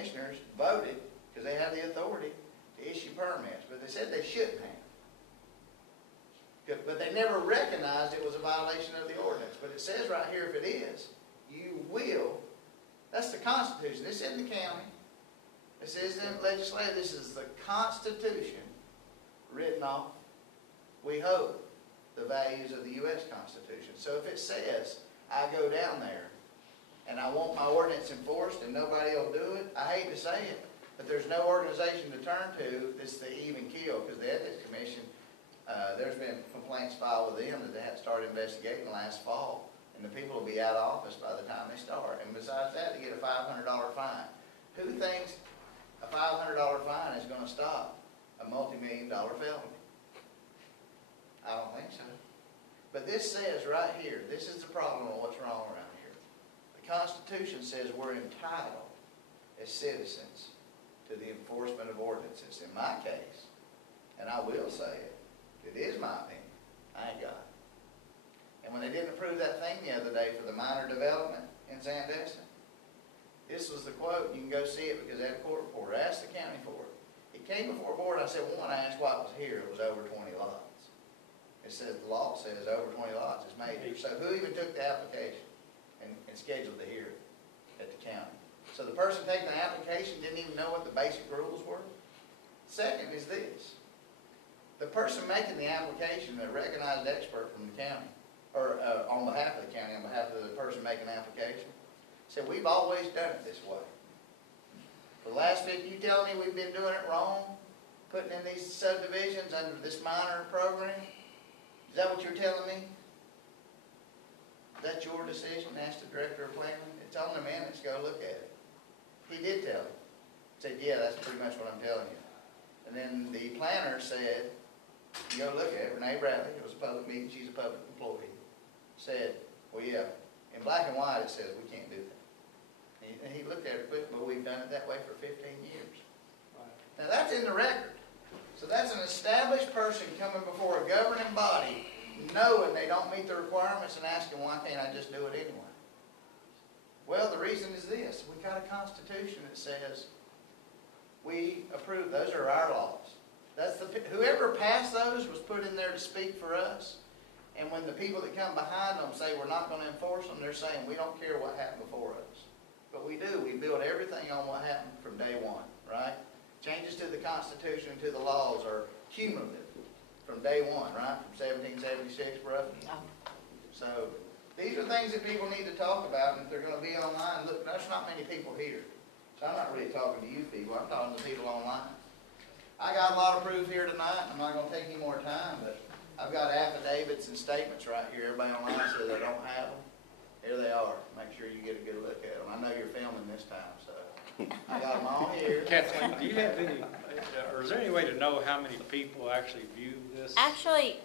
commissioners voted, because they have the authority to issue permits, but they said they shouldn't have. But they never recognized it was a violation of the ordinance. But it says right here, if it is, you will. That's the Constitution. This isn't the county. This isn't legislative. This is the Constitution written off, we hope, the values of the U.S. Constitution. So if it says, I go down there and I want my ordinance enforced and nobody will do it, I hate to say it, but there's no organization to turn to that's the even keel, because the Ethics Commission, there's been complaints filed with them that they had to start investigating last fall, and the people will be out of office by the time they start. And besides that, they get a $500 fine. Who thinks a $500 fine is going to stop a multi-million-dollar felony? I don't think so. But this says right here, this is the problem of what's wrong around here. The Constitution says we're entitled as citizens to the enforcement of ordinances. In my case, and I will say it, it is my opinion, I ain't got it. And when they didn't approve that thing the other day for the minor development in Sandestin, this was the quote. You can go see it because they had a court reporter. I asked the county for it. It came before a board. I said, one, I asked why it was here. It was over 20 lots. It says, the law says over 20 lots is major. So who even took the application and scheduled the hearing at the county? So the person taking the application didn't even know what the basic rules were. Second is this. The person making the application, a recognized expert from the county, or on behalf of the county, on behalf of the person making the application, said, we've always done it this way. For the last 50, you telling me we've been doing it wrong, putting in these subdivisions under this minor program? Is that what you're telling me? That's your decision? Ask the director of planning. It's on the minutes. Go look at it. He did tell me. Said, yeah, that's pretty much what I'm telling you. And then the planner said, you go look at it. Renee Bradley, it was a public meeting. She's a public employee. Said, well, yeah, in black and white it says we can't do that. And he looked at it quick, but we've done it that way for 15 years. Now that's in the record. So that's an established person coming before a governing body, knowing they don't meet the requirements and asking, why can't I just do it anyway? Well, the reason is this. We've got a Constitution that says we approve. Those are our laws. That's whoever passed those was put in there to speak for us. And when the people that come behind them say we're not going to enforce them, they're saying we don't care what happened before us. But we do. We build everything on what happened from day one, right? Changes to the Constitution and to the laws are cumulative from day one, right? From 1776, roughly. So these are things that people need to talk about, and if they're going to be online, look, there's not many people here. So I'm not really talking to you people. I'm talking to people online. I got a lot of proof here tonight. I'm not going to take any more time, but I've got affidavits and statements right here. Everybody online says I don't have them. Here they are. Make sure you get a good look at them. I know you're filming this time, so I got them all here. Kathleen, do you have any, or is there any way to know how many people actually view this? Actually,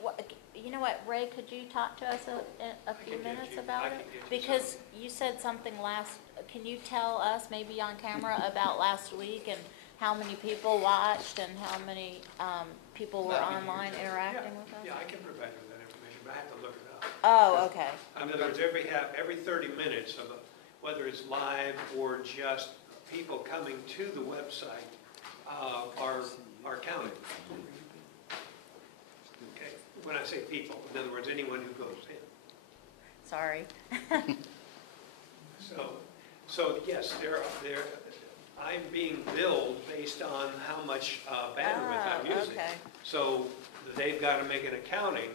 you know what, Ray, could you talk to us a few minutes about it? Because you said something can you tell us maybe on camera about last week and how many people watched and how many people were online interacting with us? Yeah, I can provide you with that information, but I have to look it up. Oh, okay. In other words, every 30 minutes, whether it's live or just people coming to the website, are counted. Okay. When I say people, in other words, anyone who goes in. Sorry. So yes, I'm being billed based on how much bandwidth I'm using. Okay. So they've got to make an accounting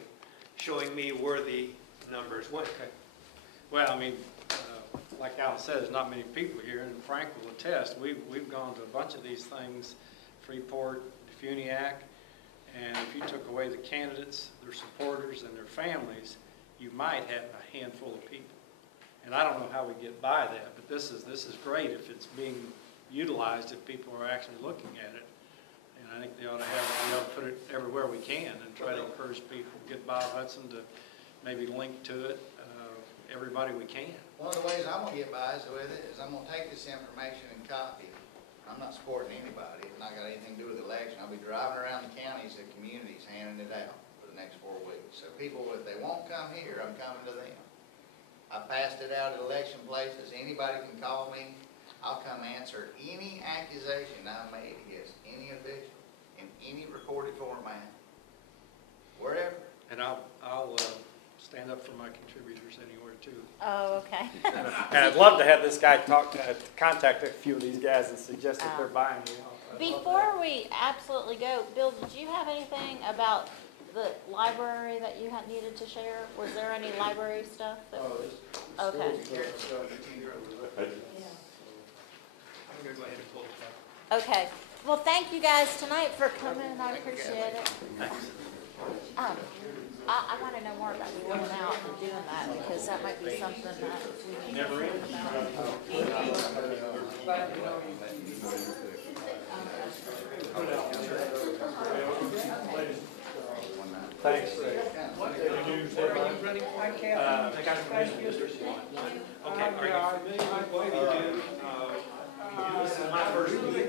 showing me where the numbers went. Okay. Well, I mean, like Alan said, there's not many people here, and Frank will attest. We've gone to a bunch of these things, Freeport, Funiac, and if you took away the candidates, their supporters, and their families, you might have a handful of people. And I don't know how we get by that, but this is great if it's being utilized, if people are actually looking at it. And I think they ought to have it, we ought to put it everywhere we can and try to encourage people, get Bob Hudson to maybe link to it, everybody we can. One of the ways I'm going to get by with it is I'm going to take this information and copy it. I'm not supporting anybody. It's not got anything to do with the election. I'll be driving around the counties and communities handing it out for the next 4 weeks. So people, if they won't come here, I'm coming to them. I passed it out at election places. Anybody can call me. I'll come answer any accusation I made against any official in any recorded format, wherever. And I'll stand up for my contributors anywhere too. Oh, okay. And I'd love to have this guy contact a few of these guys and suggest that they're buying me off. Before we absolutely go, Bill, did you have anything about the library that you had needed to share? Was there any library stuff? Okay. I'm gonna go ahead and pull this up. Okay. Well, thank you guys tonight for coming. I appreciate it. I want to know more about going out and doing that because that might be something that we need to think about. Thanks. Are you running for Okay, are you familiar with what we do? This is my first meeting.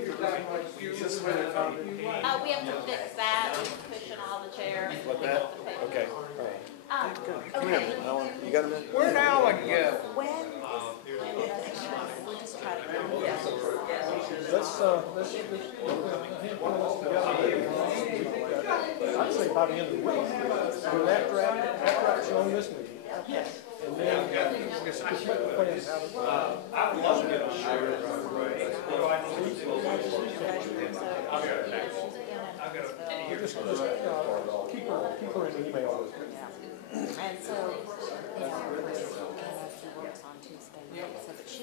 We have to fix that, pushing all the chairs. Okay, all right. Come here, You got a minute? Where'd Alan go? When we'll just try to go. I'd say by the end of the week, after I've shown this meeting. And then, just make the plans out. I would love to get a shirt. Just keep her in email. And so, you know, she works on Tuesday night, so that she